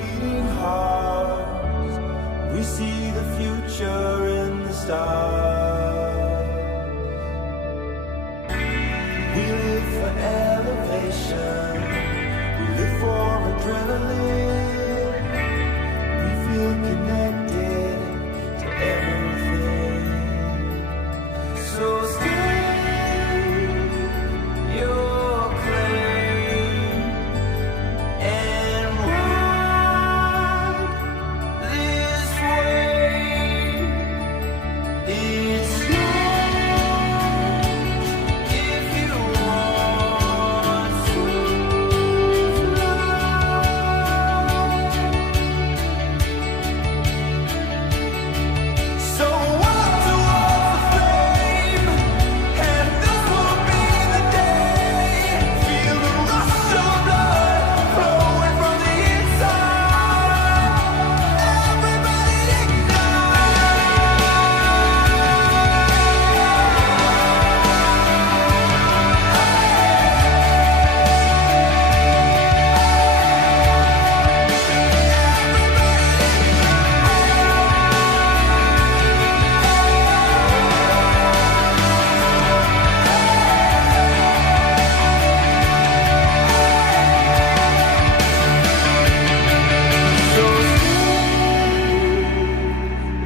beating hearts, we see the future in the stars. We live for elevation, we live for adrenaline. We feel connected to everything. So stay your claim and ride this way. It's yours if you want to fly. So walk towards the flame, and this will be the day. Feel the rush of blood flowing from the inside. Everybody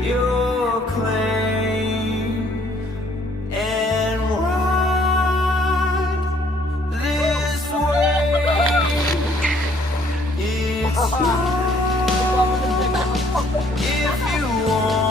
your claim and ride this way. It's yours if you want.